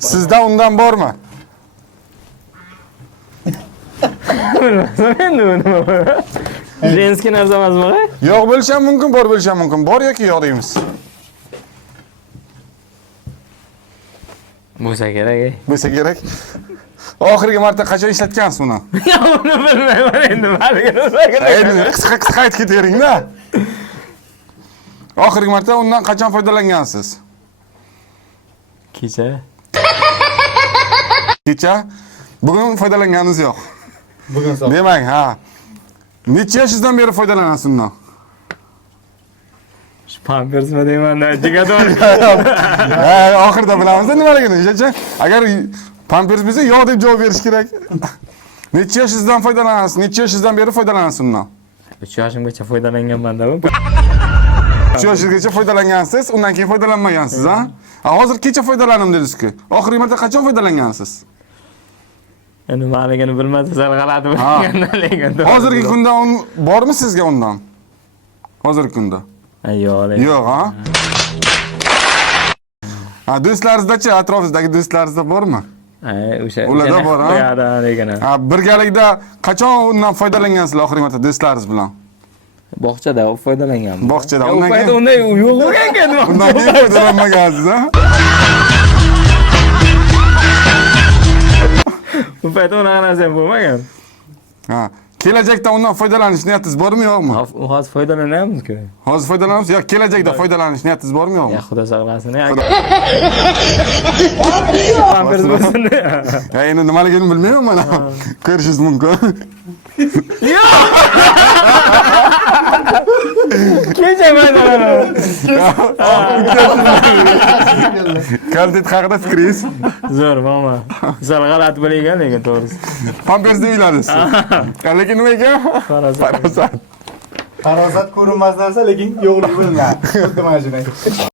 Sizda undan bormi? Endi nima? Jenskiy narsa emasmi? Yo'q bo'lishi ham mumkin, bor bo'lishi ham mumkin. Bor yoki yo'q deymiz. Bo'lsa kerak. Bo'lsa kerak. Oxirgi marta qachon ishlatgansiz uni? Uni bilmayman endi, maliga bo'lsa kerak. Endi qisqa aytib ketavering-da. Oxirgi marta undan qachon foydalangansiz? Kecha. Kecha. Bugun foydalanganingiz yo'q. Bugun so'q. Demak, ha. Necha yoshingizdan beri foydalanasiz undan? Pampersmi deyman-da, jigador. Ha, oxirida bilamiz-da nimaligini. O'shacha agar pampers bo'lsa yo'q deb javob berish kerak. Necha yoshingizdan foydalanasiz? Necha yoshingizdan beri foydalanasiz undan? 3 yoshimgacha foydalanganman-da. 3 yoshingizgacha foydalangansiz, undan keyin foydalanmagansiz, ha? Hozir kecha foydalanim dedingiz-ku. Oxirgi marta qachon foydalangansiz? Endi maligini bilmasa sal g'alati bo'lgandan lekin. Hozirgi kunda bormi sizga undan? Hozirgi kunda. Yo'q. Yo'q, ha? Ha, do'stlaringizda-chi, atrofingizdagi do'stlaringizda bormi? O'sha. Ularda bor, ha? Yo'q, lekin. Ha, birgalikda qachon undan foydalangansizlar oxirgi marta do'stlaringiz bilan? Bog'chada foydalanganman. Bog'chada. Undan keyin unday yo'q bo'lgan-ku. Undan keyin foydalanmagansiz, ha? Bu paytda unaqa narsa ham bo'lmagan. Ha, kelajakda undan foydalanish niyatingiz bormi, yo'qmi? Hozir foydalanamiz-ku. Hozir foydalanamiz yoki kelajakda foydalanish niyatingiz bormi, yo'qmi? Ya xudo saqlasin. Pampers bo'lsin. Ya endi nimaligini bilmayman mana. Ko'rishingiz mumkin. Kecha foydalanaman. Kontent haqida fikringiz? Zo'r, mama. Sal g'alati bo'lagan lekin to'g'risi. Pampers deb o'yladingiz. Lekin nima ekan? Farosat. Farosat. Farosat ko'rinmas narsa, lekin yo'qligi bilinadi. Xuddi mana shunday.